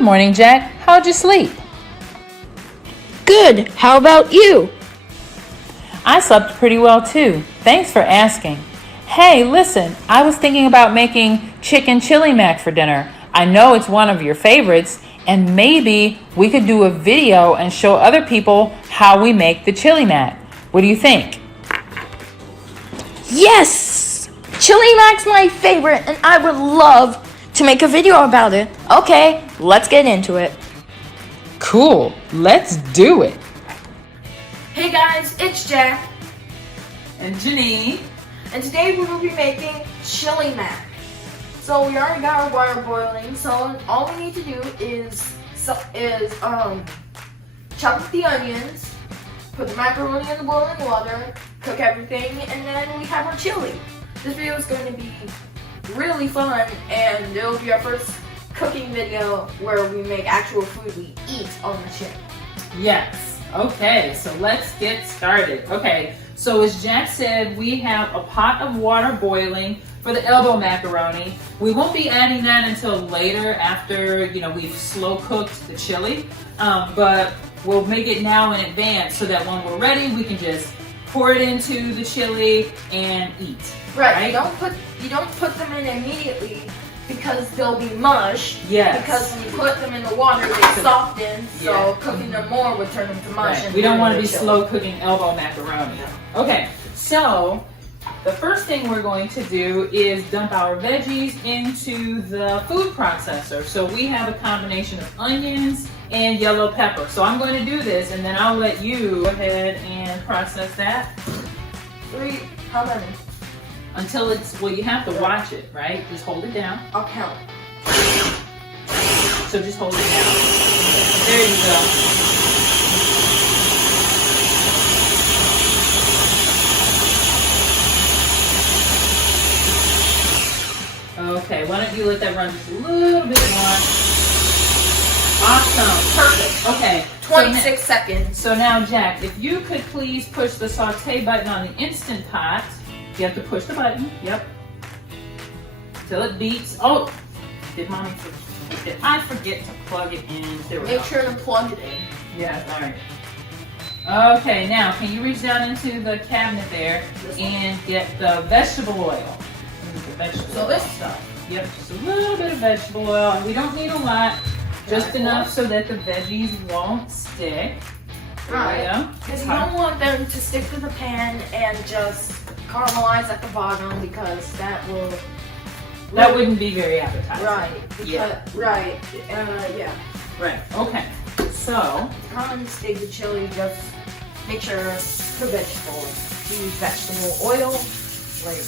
Good morning, Jack. How'd you sleep? Good. How about you? I slept pretty well too. Thanks for asking. Hey, listen, I was thinking about making chicken chili mac for dinner. I know it's one of your favorites, and maybe we could do a video and show other people how we make the chili mac. What do you think? Yes! Chili mac's my favorite, and I would love to make a video about it. Okay, let's get into it. Cool. Let's do it. Hey guys, it's Jack, And Janeen. and today we will be making chili mac. So we already got our water boiling, so all we need to do is chop up the onions, put the macaroni in the boiling water, cook everything, and then we have our chili. This video is going to be really fun, and it'll be our first cooking video where we make actual food we eat on the chili. Yes. Okay, so let's get started. Okay, so as Jack said, we have a pot of water boiling for the elbow macaroni. We won't be adding that until later after, we've slow cooked the chili, but we'll make it now in advance so that when we're ready, we can just pour it into the chili and eat. Right. You don't put them in immediately because they'll be mush. Yes. Because when you put them in the water, they soften. So Yeah. cooking them more would turn them to mush. Right. And We don't want to be chili. slow cooking elbow macaroni. Okay, so the first thing we're going to do is dump our veggies into the food processor. So we have a combination of onions and yellow pepper. So I'm going to do this, and then I'll let you go ahead and process that. How many? Until you have to watch it, right? Just hold it down. I'll count. So just hold it down. There you go. Okay, why don't you let that run just a little bit more. Awesome, perfect. Okay. 26 seconds. So now, Jack, if you could please push the saute button on the Instant Pot. You have to push the button, yep. Till it beeps. Oh, did I forget to plug it in? There we go. Make sure to plug it in. Yes, all right. Okay, now can you reach down into the cabinet there and get the vegetable oil? So this stuff. Yep, just a little bit of vegetable oil. And we don't need a lot, just enough so that the veggies won't stick. Right. Because you don't want them to stick to the pan and just caramelize at the bottom because that wouldn't be very appetizing. Right. Yeah. Right. Yeah. Right. Okay. So Come stick the chili. Just make sure for vegetable. Use vegetable oil. Like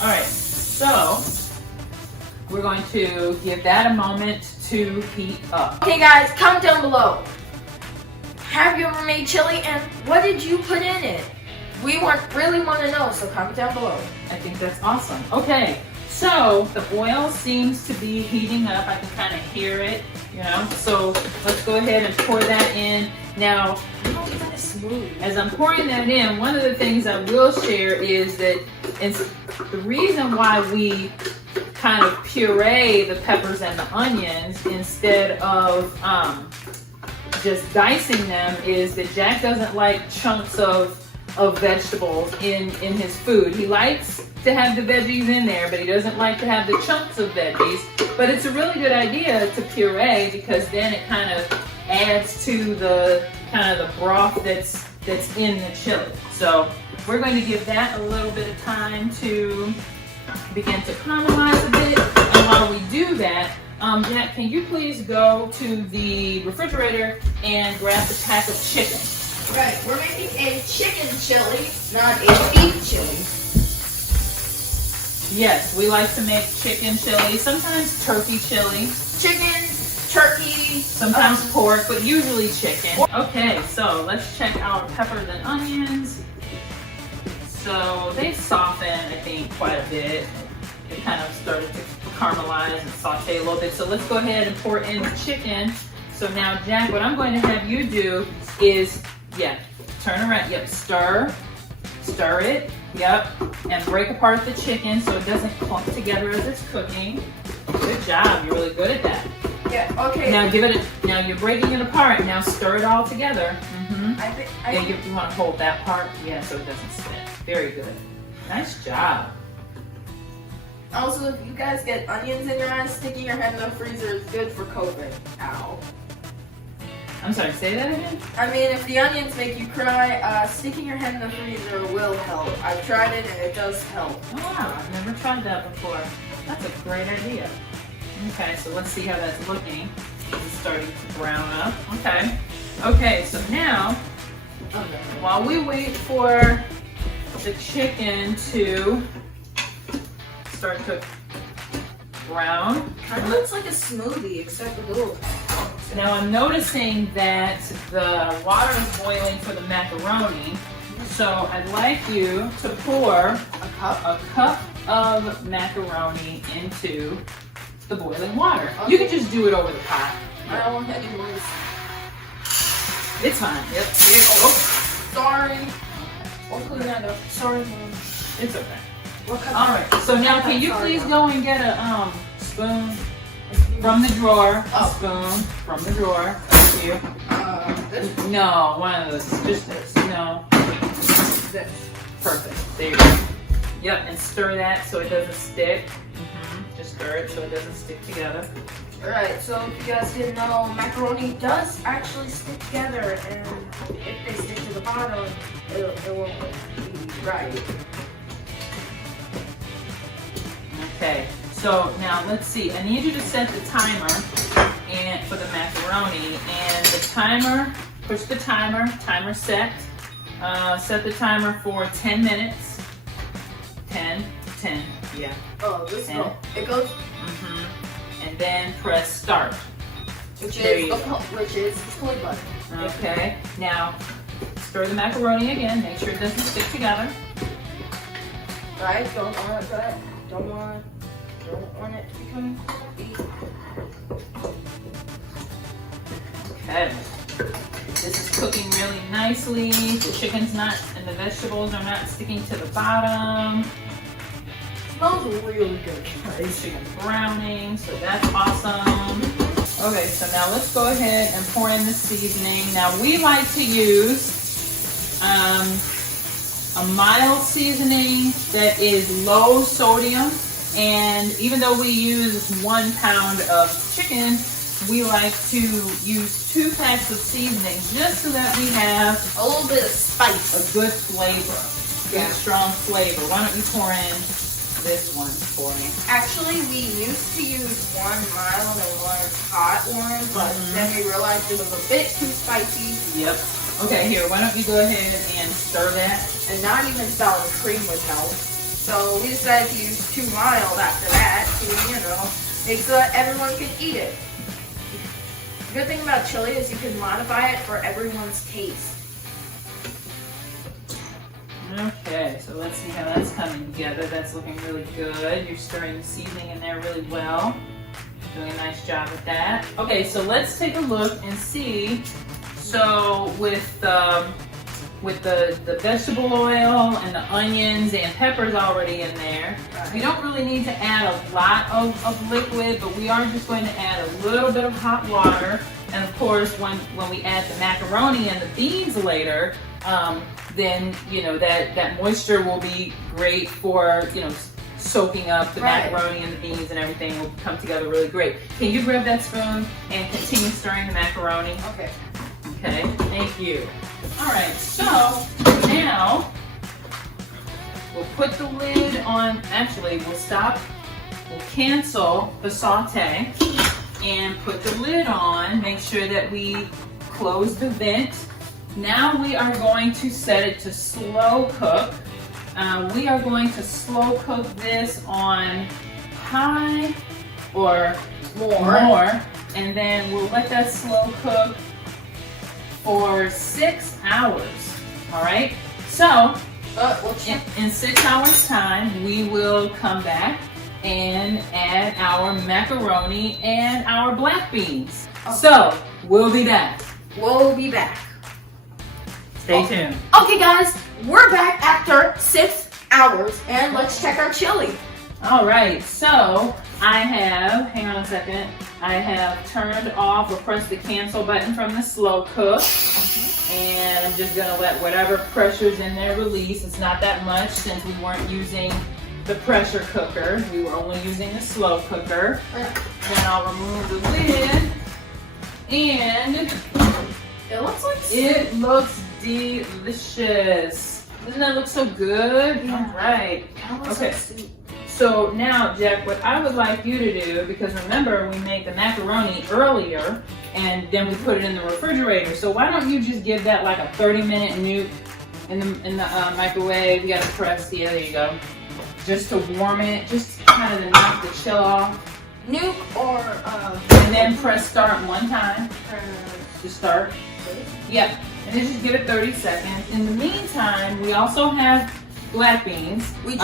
all right. So we're going to give that a moment to heat up. Okay, guys, comment down below. Have you ever made chili, and what did you put in it? We really want to know, so comment down below. I think that's awesome. Okay, so the oil seems to be heating up. I can kind of hear it, So let's go ahead and pour that in. Now, as I'm pouring that in, one of the things I will share is that the reason why we kind of puree the peppers and the onions instead of just dicing them is that Jack doesn't like chunks of vegetables in his food. He likes to have the veggies in there, but he doesn't like to have the chunks of veggies. But it's a really good idea to puree because then it kind of adds to the broth that's in the chili. So we're going to give that a little bit of time to begin to caramelize a bit. And while we do that, Jack, can you please go to the refrigerator and grab the pack of chicken? Right, we're making a chicken chili, not a beef chili. Yes, we like to make chicken chili, sometimes turkey chili. Chicken, turkey. Sometimes pork, but usually chicken. Okay, so let's check our peppers and onions. So they softened, I think, quite a bit. It kind of started to caramelize and saute a little bit. So let's go ahead and pour in the chicken. So now, Jack, what I'm going to have you do is, turn around, stir it, Yep. And break apart the chicken so it doesn't clump together as it's cooking. Good job. You're really good at that. Yeah, okay. Now give it now you're breaking it apart. Now stir it all together. I You want to hold that part, yeah, so it doesn't split. Very good. Nice job. Also, if you guys get onions in your eyes, sticking your head in the freezer is good for COVID. Ow. I'm sorry, say that again? I mean, if the onions make you cry, sticking your head in the freezer will help. I've tried it and it does help. Oh wow, I've never tried that before. That's a great idea. Okay, so let's see how that's looking. It's starting to brown up. Okay. Okay, so now, while we wait for the chicken to start to brown, Kind of looks like a smoothie, except a little. now I'm noticing that the water is boiling for the macaroni. So I'd like you to pour a cup of macaroni into the boiling water. Okay. You can just do it over the pot. I don't want any noise. It's fine. Yep. Sorry. We'll clean that up. Sorry, Mom. It's okay. We'll cut All right. So now, can you please go and get a spoon from the drawer? A spoon from the drawer. Thank you. This? No, one of those. Just this. No. This. Perfect. There you go. Yep. And stir that so it doesn't stick. Just stir it so it doesn't stick together. Alright, so if you guys didn't know, macaroni does actually stick together, and if they stick to the bottom, it won't be right. Okay, so now let's see. I need you to set the timer and for the macaroni, and the timer. Push the timer. Timer set. Set the timer for 10 minutes. 10. Yeah. Oh, this And- one. It goes, And then press start. which There is you the play button. Okay. Now stir the macaroni again. Make sure it doesn't stick together. Right? Don't want that. Don't want it to become fluffy. Okay. This is cooking really nicely. The chicken's not and the vegetables are not sticking to the bottom. Smells really good. This chicken's browning, so that's awesome. Okay, so now let's go ahead and pour in the seasoning. Now we like to use a mild seasoning that is low sodium, and even though we use 1 pound of chicken, we like to use 2 packs of seasoning just so that we have A little bit of spice. a good flavor, good strong flavor. Why don't you pour in this one for me? Actually, we used to use one mild and one hot one, but then we realized it was a bit too spicy, Yep. Okay, here, why don't you go ahead and stir that? and not even sour cream would help. So we decided to use too mild after that to, make so that everyone can eat it. The good thing about chili is you can modify it for everyone's taste. Okay, so let's see how that's coming together. That's looking really good. You're stirring the seasoning in there really well. Doing a nice job with that. Okay, so let's take a look and see. So with the vegetable oil and the onions and peppers already in there, we don't really need to add a lot of liquid, but we are just going to add a little bit of hot water. And of course, when we add the macaroni and the beans later, then that moisture will be great for soaking up the macaroni and the beans, and everything will come together really great. Can you grab that spoon and continue stirring the macaroni? Okay. Okay, thank you. All right, so now we'll put the lid on. Actually, we'll cancel the saute and put the lid on. Make sure that we close the vent. Now we are going to set it to slow cook. We are going to slow cook this on high or more, and then we'll let that slow cook for 6 hours. All right. So in 6 hours time, we will come back and add our macaroni and our black beans. Okay. So we'll be back. We'll be back. Stay tuned. Okay guys, we're back after 6 hours. And let's check our chili. All right, so I have, hang on a second, I have turned off or pressed the cancel button from the slow cook. And I'm just gonna let whatever pressure's in there release. It's not that much since we weren't using the pressure cooker. We were only using the slow cooker. Then I'll remove the lid. And it looks like it looks delicious. Doesn't that look so good? Yeah. All right. okay. Okay. So now, Jack, what I would like you to do, because remember we made the macaroni earlier and then we put it in the refrigerator. So why don't you just give that like a 30-minute nuke in the microwave? You gotta press, yeah, there you go. Just to warm it, just kind of to knock the chill off. Nuke or and then press start one time to start. Yep, and then just give it 30 seconds. In the meantime, we also have black beans, which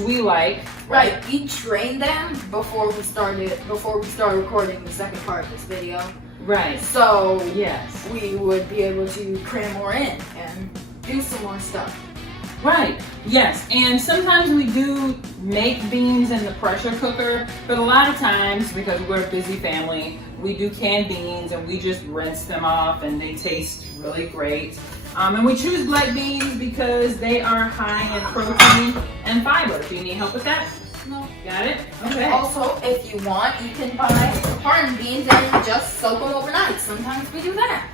we like. Right, we drained them before we started recording the second part of this video. Right. So yes, we would be able to cram more in and do some more stuff. Right, yes, and sometimes we do make beans in the pressure cooker, but a lot of times, because we're a busy family, we do canned beans and we just rinse them off and they taste really great. And we choose black beans because they are high in protein and fiber. Do you need help with that? No. Got it? Okay. Also, if you want, you can buy hardened beans and just soak them overnight. Sometimes we do that.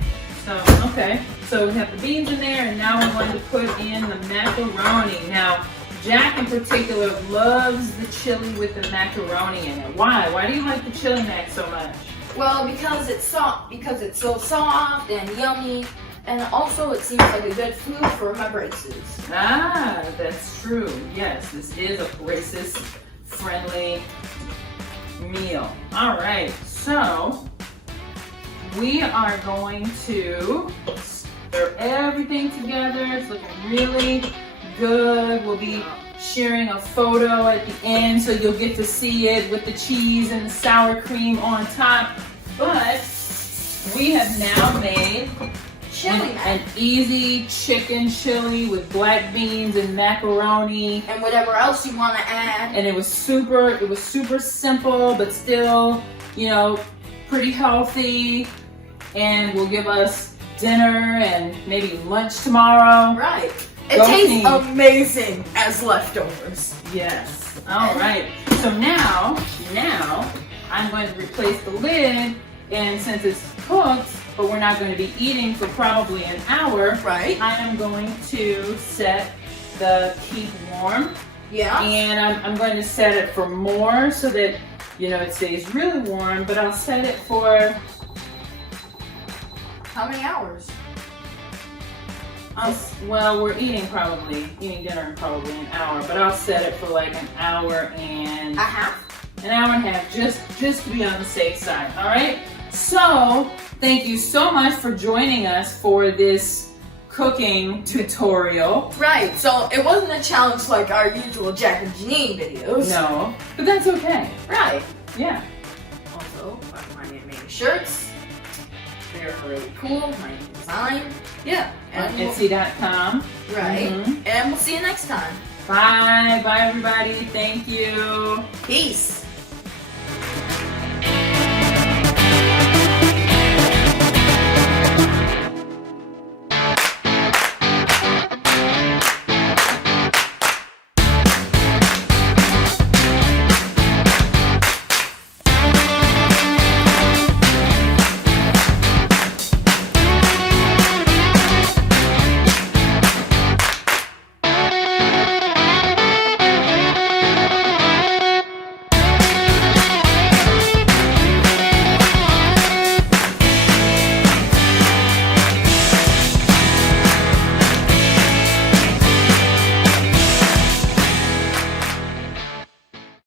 So, okay. So we have the beans in there and now we're going to put in the macaroni. Now, Jack in particular loves the chili with the macaroni in it. Why? Why do you like the chili mac so much? Well, because it's soft, because it's so soft and yummy. And also, it seems like a good food for my braces. Ah, that's true. Yes, this is a braces-friendly meal. All right, so we are going to stir everything together. It's looking really good. We'll be sharing a photo at the end so you'll get to see it with the cheese and the sour cream on top. But we have now made an easy chicken chili with black beans and macaroni and whatever else you want to add. And it was super simple, but still, you know, pretty healthy, and will give us dinner and maybe lunch tomorrow. Right. It tastes amazing as leftovers. Yes. All right. So now I'm going to replace the lid, and since it's cooked, but we're not going to be eating for probably an hour. Right. I am going to set the keep warm. Yeah. And I'm going to set it for more so that, you know, it stays really warm, but I'll set it for... How many hours? Well, we're eating dinner in probably an hour, but I'll set it for like an hour and a half. An hour and a half, just to be on the safe side. All right. So thank you so much for joining us for this cooking tutorial. Right. So it wasn't a challenge like our usual Jack and Janeen videos. No, but that's okay. Right. Yeah. Also, my MyAnimania shirts. They're really cool. My design. Yeah. On Etsy.com. Right. Mm-hmm. And we'll see you next time. Bye. Bye, everybody. Thank you. Peace.